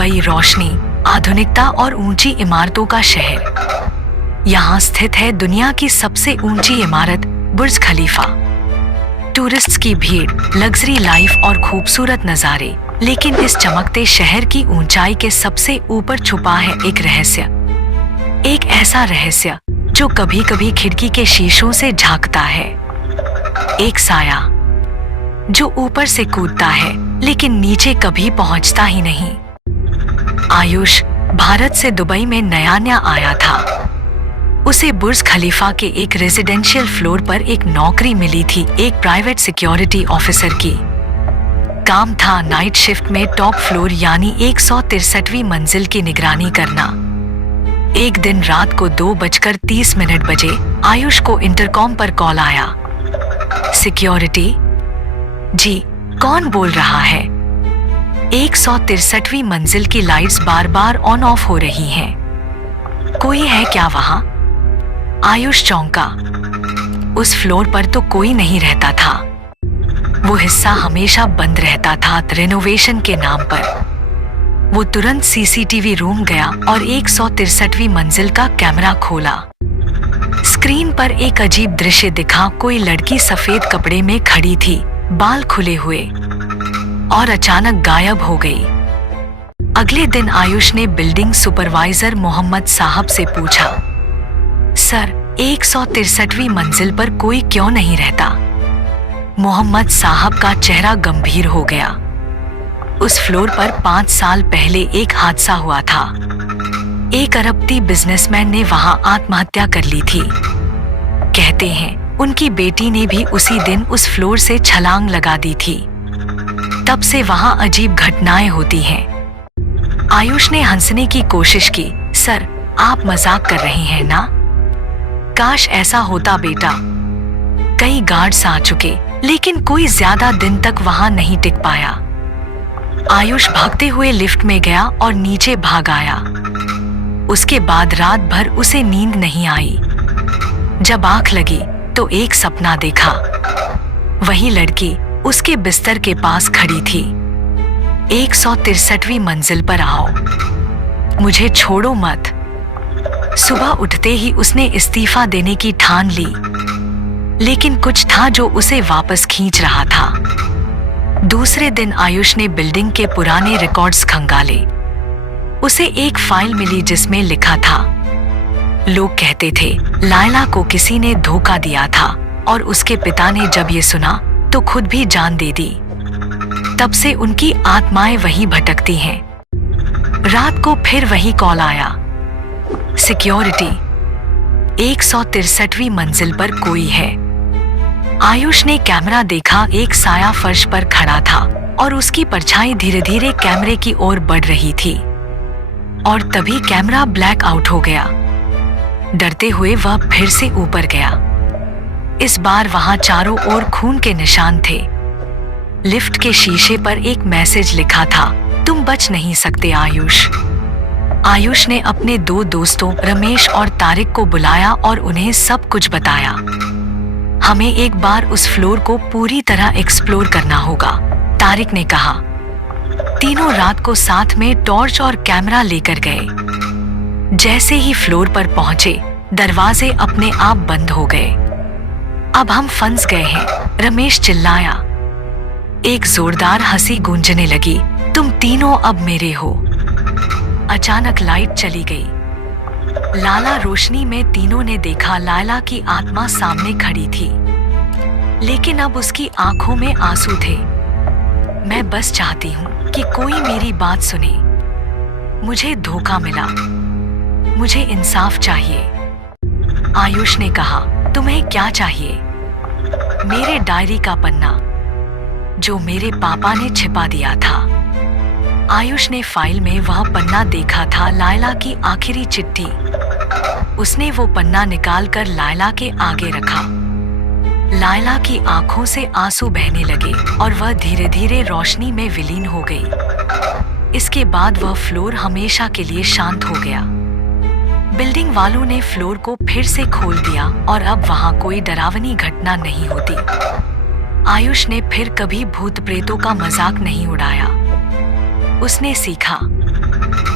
Dubai रोशनी, आधुनिकता और ऊंची इमारतों का शहर। यहाँ स्थित है दुनिया की सबसे ऊंची इमारत बुर्ज खलीफा। टूरिस्ट्स की भीड़, लग्जरी लाइफ और खूबसूरत नज़ारे, लेकिन इस चमकते शहर की ऊंचाई के सबसे ऊपर छुपा है एक रहस्य। एक ऐसा रहस्य जो कभी कभी खिड़की के शीशों से झांकता है। एक साया जो ऊपर से कूदता है लेकिन नीचे कभी पहुंचता ही नहीं। आयुष भारत से दुबई में नया आया था। उसे बुर्ज खलीफा के एक रेजिडेंशियल फ्लोर पर एक नौकरी मिली थी, एक प्राइवेट सिक्योरिटी ऑफिसर की। काम था नाइट शिफ्ट में टॉप फ्लोर यानी 163वीं मंजिल की निगरानी करना। एक दिन रात को 2:30 बजे आयुष को इंटरकॉम पर कॉल आया। सिक्योरिटी? जी, कौन बोल रहा है? 163वीं मंजिल की lights bar bar on off हो रही हैं। कोई है क्या वहां? आयुष चौंका। उस फ्लोर पर तो कोई नहीं रहता था। वो हिस्सा हमेशा बंद रहता था रेनोवेशन के नाम पर। वो तुरंत सीसीटीवी रूम गया और 163वीं मंजिल का कैमरा खोला। स्क्रीन पर एक अजीब दृश्य दिखा। कोई लड़की सफेद कपड़े में खड़ी थी, बाल खुले हुए, और अचानक गायब हो गई। अगले दिन आयुष ने बिल्डिंग सुपरवाइजर मोहम्मद साहब से पूछा, सर 163वीं मंजिल पर कोई क्यों नहीं रहता? मोहम्मद साहब का चेहरा गंभीर हो गया। उस फ्लोर पर 5 साल पहले एक हादसा हुआ था। एक अरबती बिजनेसमैन ने वहां आत्महत्या कर ली थी। कहते हैं उनकी बेटी ने भी उसी दिन उस फ्लोर से छलांग लगा दी थी। तब से वहां अजीब घटनाएं होती हैं। आयुष ने हंसने की कोशिश की। सर, आप मजाक कर रहे हैं ना? काश ऐसा होता बेटा। कई गार्ड्स आ चुके, लेकिन कोई ज्यादा दिन तक वहां नहीं टिक पाया। आयुष भागते हुए लिफ्ट में गया और नीचे भाग आया। उसके बाद रात भर उसे नींद नहीं आई। जब आंख लगी तो एक सपना देखा। वही लड़की उसके बिस्तर के पास खड़ी थी। 163वीं मंजिल पर आओ, मुझे छोड़ो मत। सुबह उठते ही उसने इस्तीफा देने की ठान ली, लेकिन कुछ था जो उसे वापस खींच रहा था। दूसरे दिन आयुष ने बिल्डिंग के पुराने रिकॉर्ड्स खंगाले। उसे एक फाइल मिली जिसमें लिखा था, लोग कहते थे लायला को किसी ने धोखा दिया था और उसके पिता ने जब ये सुना तो खुद भी जान दे दी। तब से उनकी आत्माएं वहीं भटकती हैं। रात को फिर वही कॉल आया, सिक्योरिटी 163वीं मंजिल पर कोई है। आयुष ने कैमरा देखा। एक साया फर्श पर खड़ा था और उसकी परछाई धीरे धीरे कैमरे की ओर बढ़ रही थी। और तभी कैमरा ब्लैक आउट हो गया। डरते हुए वह फिर से ऊपर गया। इस बार वहां चारों ओर खून के निशान थे। लिफ्ट के शीशे पर एक मैसेज लिखा था, तुम बच नहीं सकते आयुष। आयुष ने अपने 2 दोस्तों रमेश और तारिक को बुलाया और उन्हें सब कुछ बताया। हमें एक बार उस फ्लोर को पूरी तरह एक्सप्लोर करना होगा, तारिक ने कहा। तीनों रात को साथ में टॉर्च और कैमरा लेकर गए। जैसे ही फ्लोर पर पहुंचे, दरवाजे अपने आप बंद हो गए। अब हम फंस गए हैं, रमेश चिल्लाया। एक जोरदार हंसी गूंजने लगी। तुम तीनों अब मेरे हो। अचानक लाइट चली गई। लाला रोशनी में तीनों ने देखा लायला की आत्मा सामने खड़ी थी, लेकिन अब उसकी आंखों में आंसू थे। मैं बस चाहती हूँ कि कोई मेरी बात सुने। मुझे धोखा मिला, मुझे इंसाफ चाहिए। आयुष ने कहा, तुम्हें क्या चाहिए? मेरे डायरी का पन्ना जो मेरे पापा ने छिपा दिया था। आयुष ने फाइल में वह पन्ना देखा था, लायला की आखिरी चिट्ठी। उसने वो पन्ना निकालकर लायला के आगे रखा। लायला की आंखों से आंसू बहने लगे और वह धीरे धीरे रोशनी में विलीन हो गई। इसके बाद वह फ्लोर हमेशा के लिए शांत हो गया। बिल्डिंग वालों ने फ्लोर को फिर से खोल दिया और अब वहां कोई डरावनी घटना नहीं होती। आयुष ने फिर कभी भूत प्रेतों का मजाक नहीं उड़ाया। उसने सीखा